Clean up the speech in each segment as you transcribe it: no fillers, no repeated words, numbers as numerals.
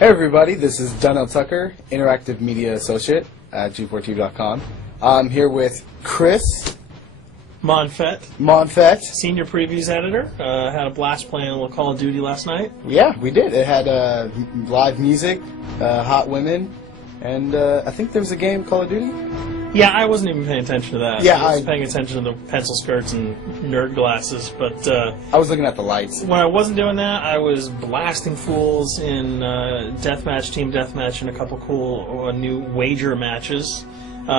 Hey everybody, this is Donnell Tucker, Interactive Media Associate at G4TV.com. I'm here with Chris Monfett, Senior Previews Editor. Had a blast playing a little Call of Duty last night. Yeah, we did. It had live music, hot women, and I think there was a game, Call of Duty? Yeah, I wasn't even paying attention to that. Yeah, I was paying attention to the pencil skirts and nerd glasses, but I was looking at the lights. When I wasn't doing that, I was blasting fools in deathmatch, team deathmatch, and a couple cool new wager matches,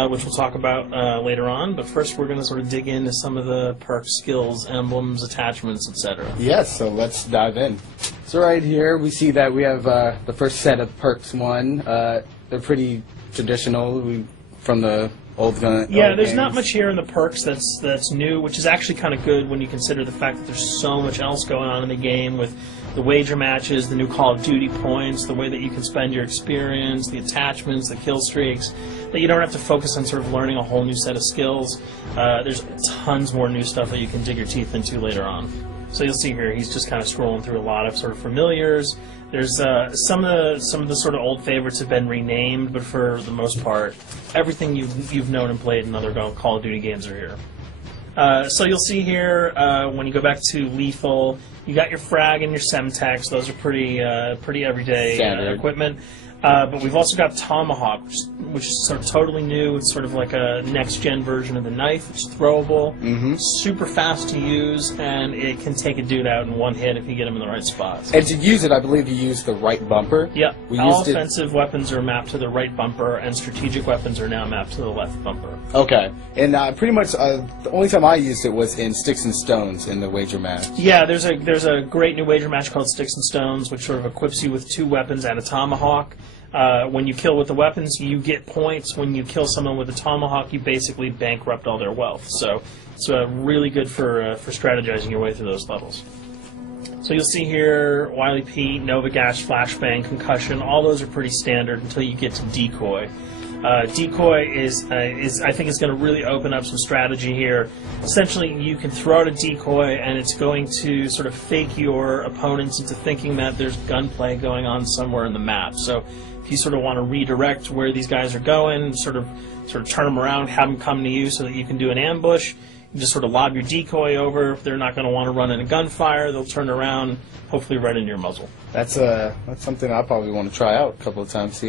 which we'll talk about later on. But first, we're going to sort of dig into some of the perks, skills, emblems, attachments, etc. Yes, so let's dive in. So right here, we see that we have the first set of perks one. They're pretty traditional from the old gun. Yeah, old there's games. not much here in the perks that's new, which is actually kind of good when you consider the fact that there's so much else going on in the game with the wager matches, the new Call of Duty points, the way that you can spend your experience, the attachments, the kill streaks, that you don't have to focus on sort of learning a whole new set of skills. There's tons more new stuff that you can dig your teeth into later on. So you'll see here, he's just kind of scrolling through a lot of sort of familiars. There's some of the sort of old favorites have been renamed, but for the most part, everything you've known and played in other Call of Duty games are here. So you'll see here when you go back to lethal, you got your frag and your semtex. Those are pretty everyday equipment. But we've also got Tomahawk, which is sort of totally new. It's sort of like a next-gen version of the knife. It's throwable, super fast to use, and it can take a dude out in one hit if you get him in the right spots. And to use it, I believe you use the right bumper. Yeah, all offensive weapons are mapped to the right bumper, and strategic weapons are now mapped to the left bumper. Okay, and pretty much the only time I used it was in Sticks and Stones in the wager match. Yeah, there's a great new wager match called Sticks and Stones, which sort of equips you with 2 weapons and a tomahawk. When you kill with the weapons, you get points. When you kill someone with a tomahawk, you basically bankrupt all their wealth. So it's really good for strategizing your way through those levels. So you'll see here, Wily Pete, Nova Gash, Flashbang, Concussion. All those are pretty standard until you get to Decoy. Decoy is I think it's going to really open up some strategy here. Essentially, you can throw out a decoy, and it's going to sort of fake your opponents into thinking that there's gunplay going on somewhere in the map. So if you sort of want to redirect where these guys are going, sort of turn them around, have them come to you so that you can do an ambush, you just sort of lob your decoy over. If they're not going to want to run in a gunfire, they'll turn around, hopefully right into your muzzle. That's something I probably want to try out a couple of times.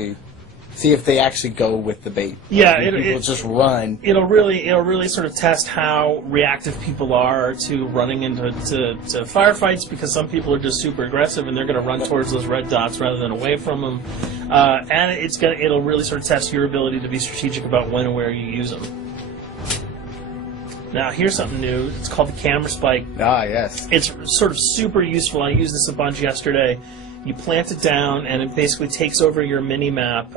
See if they actually go with the bait. Yeah, people just run. It'll really sort of test how reactive people are to running into firefights, because some people are just super aggressive and they're going to run towards those red dots rather than away from them. And it'll really sort of test your ability to be strategic about when and where you use them. Now here's something new. It's called the camera spike. Ah, yes. It's sort of super useful. I used this a bunch yesterday. You plant it down, and it basically takes over your mini-map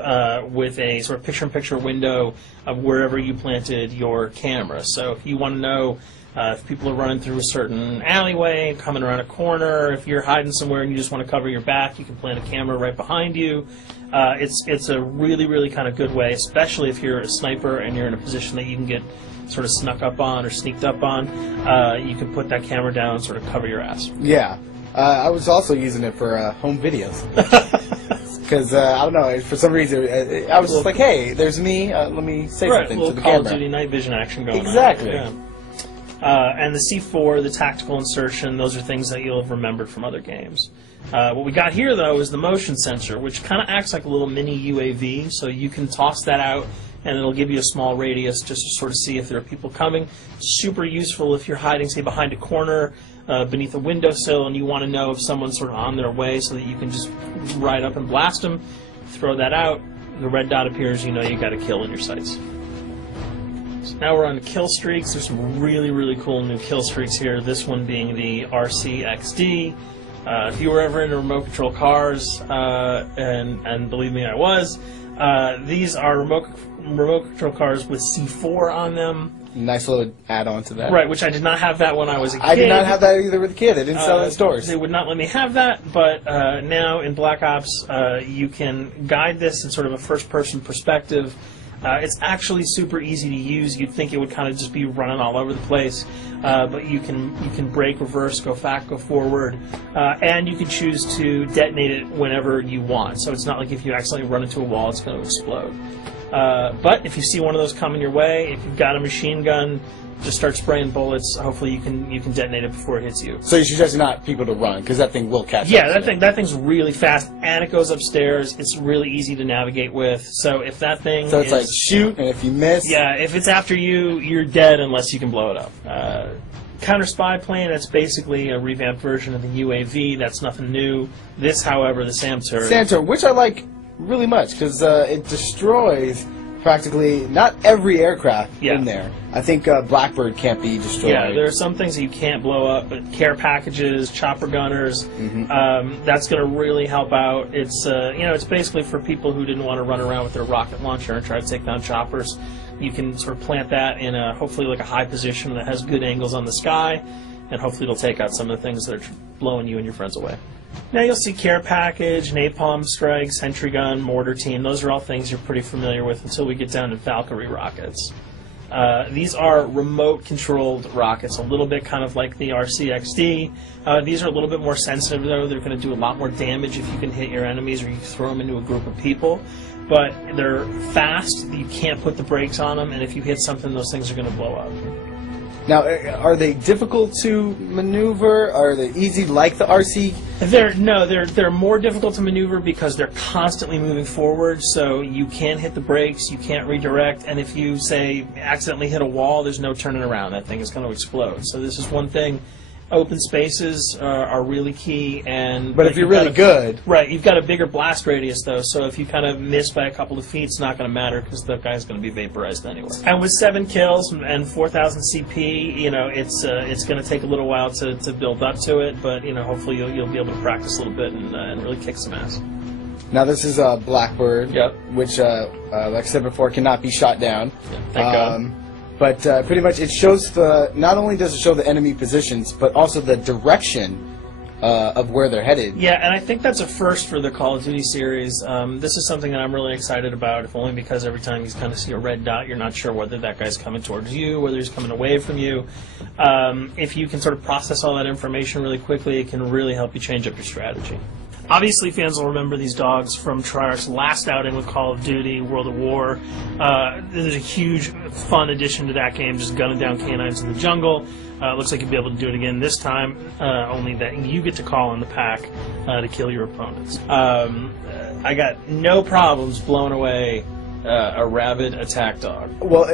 with a sort of picture-in-picture window of wherever you planted your camera. So if you want to know if people are running through a certain alleyway, coming around a corner, if you're hiding somewhere and you just want to cover your back, you can plant a camera right behind you. It's a really kind of good way, especially if you're a sniper and you're in a position that you can get sort of snuck up on or sneaked up on. You can put that camera down and sort of cover your ass. Yeah. I was also using it for home videos. Because, I don't know, for some reason, I was just like, hey, there's me, let me say something to the Call camera. of Duty night vision action going on. Exactly. Yeah. And the C4, the tactical insertion, those are things that you'll have remembered from other games. What we got here, though, is the motion sensor, which kind of acts like a little mini UAV, so you can toss that out, and it'll give you a small radius just to sort of see if there are people coming. Super useful if you're hiding, say, behind a corner, beneath a windowsill, and you want to know if someone's sort of on their way so that you can just ride up and blast them. Throw that out, the red dot appears, you know you got a kill in your sights. So now we're on the kill streaks. There's some really cool new kill streaks here, this one being the RCXD. If you were ever into remote control cars, and believe me, I was, these are remote control cars with C4 on them. Nice little add-on to that. Right, which I did not have that when I was a kid. I did not have that either with a kid. They didn't sell it in stores. They would not let me have that, but now in Black Ops, you can guide this in sort of a first-person perspective It's actually super easy to use. You'd think it would kind of just be running all over the place, but you can brake, reverse, go back, go forward, and you can choose to detonate it whenever you want. So it's not like if you accidentally run into a wall, it's going to explode. But if you see one of those coming your way, if you've got a machine gun, just start spraying bullets. Hopefully you can detonate it before it hits you. So you suggest not people to run, because that thing will catch Yeah, up. that thing's really fast, and it goes upstairs. It's really easy to navigate with. So if that thing So it's like shoot, and if you miss... Yeah, if it's after you, you're dead unless you can blow it up. Counter spy plane, that's basically a revamped version of the UAV. That's nothing new. This, however, the SAM-turret. SAM-turret, which I like really much, because it destroys practically not every aircraft in there. I think Blackbird can't be destroyed. Yeah, there are some things that you can't blow up, but care packages, chopper gunners, that's going to really help out. It's it's basically for people who didn't want to run around with their rocket launcher and try to take down choppers. You can sort of plant that in a hopefully like a high position that has good angles on the sky, and hopefully it'll take out some of the things that are blowing you and your friends away. Now you'll see care package, napalm strike, sentry gun, mortar team. Those are all things you're pretty familiar with until we get down to Valkyrie rockets. These are remote-controlled rockets, a little bit kind of like the RCXD. These are a little bit more sensitive, though. They're going to do a lot more damage if you can hit your enemies or you throw them into a group of people. But they're fast. You can't put the brakes on them, and if you hit something, those things are going to blow up. Now, are they difficult to maneuver? Are they easy like the RC? They're more difficult to maneuver because they're constantly moving forward, so you can't hit the brakes, you can't redirect, and if you, say, accidentally hit a wall, there's no turning around. That thing is going to explode. So this is one thing. Open spaces are really key, but if you're really good, right? You've got a bigger blast radius though, so if you kind of miss by a couple of feet, it's not going to matter because the guy's going to be vaporized anyway. And with 7 kills and 4,000 CP, it's going to take a little while to build up to it, but hopefully you'll be able to practice a little bit and really kick some ass. Now this is a Blackbird, which, like I said before, cannot be shot down. Yeah, thank God. But pretty much it shows not only does it show the enemy positions, but also the direction of where they're headed. Yeah, and I think that's a first for the Call of Duty series. This is something that I'm really excited about, if only because every time you kind of see a red dot, you're not sure whether that guy's coming towards you, whether he's coming away from you. If you can sort of process all that information really quickly, it can really help you change up your strategy. Obviously, fans will remember these dogs from Treyarch's last outing with Call of Duty, World at War. There's a huge, fun addition to that game, just gunning down canines in the jungle. Looks like you'll be able to do it again this time, only that you get to call in the pack to kill your opponents. I got no problems blowing away a rabid attack dog. Well,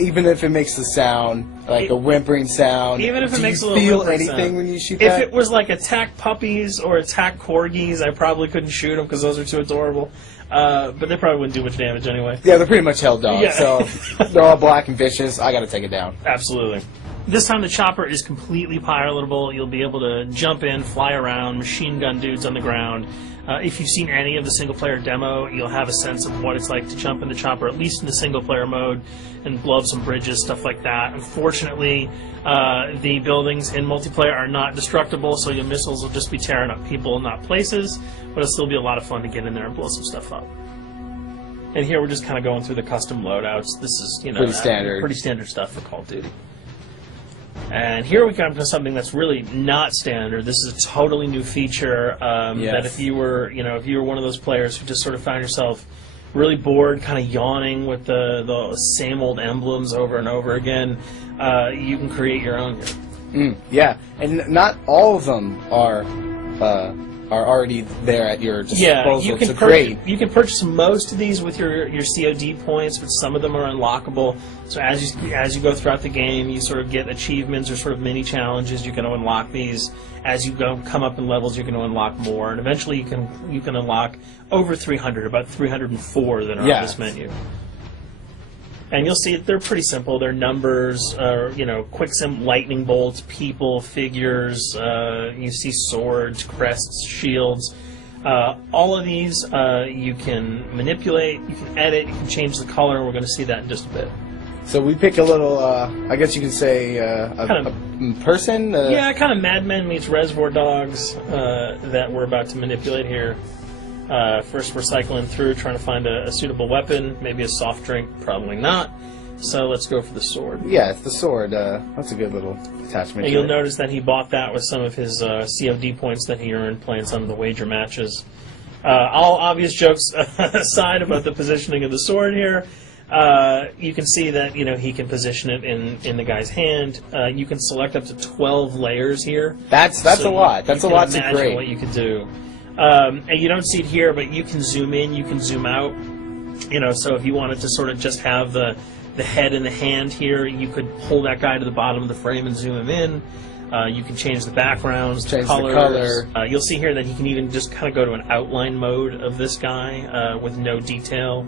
even if it makes the sound, like a whimpering sound, even if it makes a little feel whimpering anything sound. when you shoot If that? it was like attack puppies or attack corgis, I probably couldn't shoot them because those are too adorable. But they probably wouldn't do much damage anyway. Yeah, they're pretty much held dogs, Yeah. so they're all black and vicious. I got to take it down. Absolutely. This time the chopper is completely pilotable. You'll be able to jump in, fly around, machine gun dudes on the ground. If you've seen any of the single-player demo, you'll have a sense of what it's like to jump in the chopper, at least in the single-player mode, and blow up some bridges, stuff like that. Unfortunately, the buildings in multiplayer are not destructible, so your missiles will just be tearing up people, not places, but it'll still be a lot of fun to get in there and blow some stuff up. And here we're just kind of going through the custom loadouts. This is, pretty standard. Pretty standard stuff for Call of Duty. And here we come to something that's really not standard. This is a totally new feature that if you were, one of those players who just sort of found yourself really bored, kind of yawning with the same old emblems over and over again, you can create your own here. Yeah, and not all of them are already there at your disposal to create. You can purchase most of these with your COD points, but some of them are unlockable. So as you go throughout the game, you sort of get achievements or sort of mini challenges. You're going to unlock these. As you come up in levels, you're going to unlock more, and eventually you can unlock over 300, about 304 that are on this menu. And you'll see they're pretty simple. They're numbers, quick lightning bolts, people, figures. You see swords, crests, shields. All of these you can manipulate, you can edit, you can change the color. We're going to see that in just a bit. So we pick a little, I guess you could say, a person? Yeah, kind of Mad Men meets Reservoir Dogs that we're about to manipulate here. First, we're cycling through, trying to find a suitable weapon. Maybe a soft drink, probably not. So let's go for the sword. Yeah, it's the sword. That's a good little attachment. And you'll notice that he bought that with some of his COD points that he earned playing some of the wager matches. All obvious jokes aside about the positioning of the sword here, you can see that he can position it in the guy's hand. You can select up to 12 layers here. That's a lot. That's a lot to imagine grade. what you could do. And you don't see it here, but you can zoom in, you can zoom out. So if you wanted to sort of just have the head and the hand here, you could pull that guy to the bottom of the frame and zoom him in. You can change the backgrounds, change colors. the color. You'll see here that he can even just kind of go to an outline mode of this guy with no detail.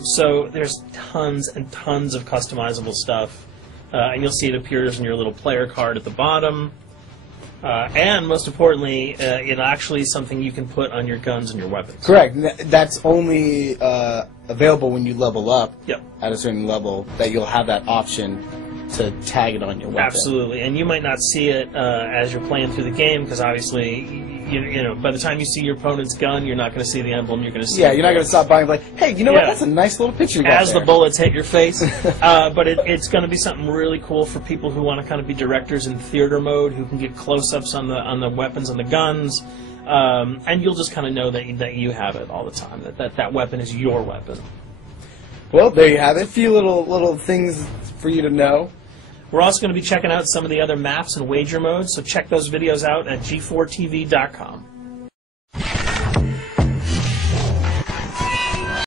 So there's tons and tons of customizable stuff. And you'll see it appears in your little player card at the bottom. And most importantly, it actually is something you can put on your guns and your weapons. Correct. That's only available when you level up at a certain level, that you'll have that option to tag it on your weapon. Absolutely. And you might not see it as you're playing through the game, because obviously, by the time you see your opponent's gun, you're not going to see the emblem. You're going to see. Yeah, you're not going to stop by and be like, hey, you know what? That's a nice little picture you got as there. the bullets hit your face. But it's going to be something really cool for people who want to kind of be directors in theater mode, who can get close-ups on the weapons and the guns, and you'll just kind of know that you have it all the time. That weapon is your weapon. Well, there you have it. A few little things for you to know. We're also going to be checking out some of the other maps and wager modes, so check those videos out at g4tv.com.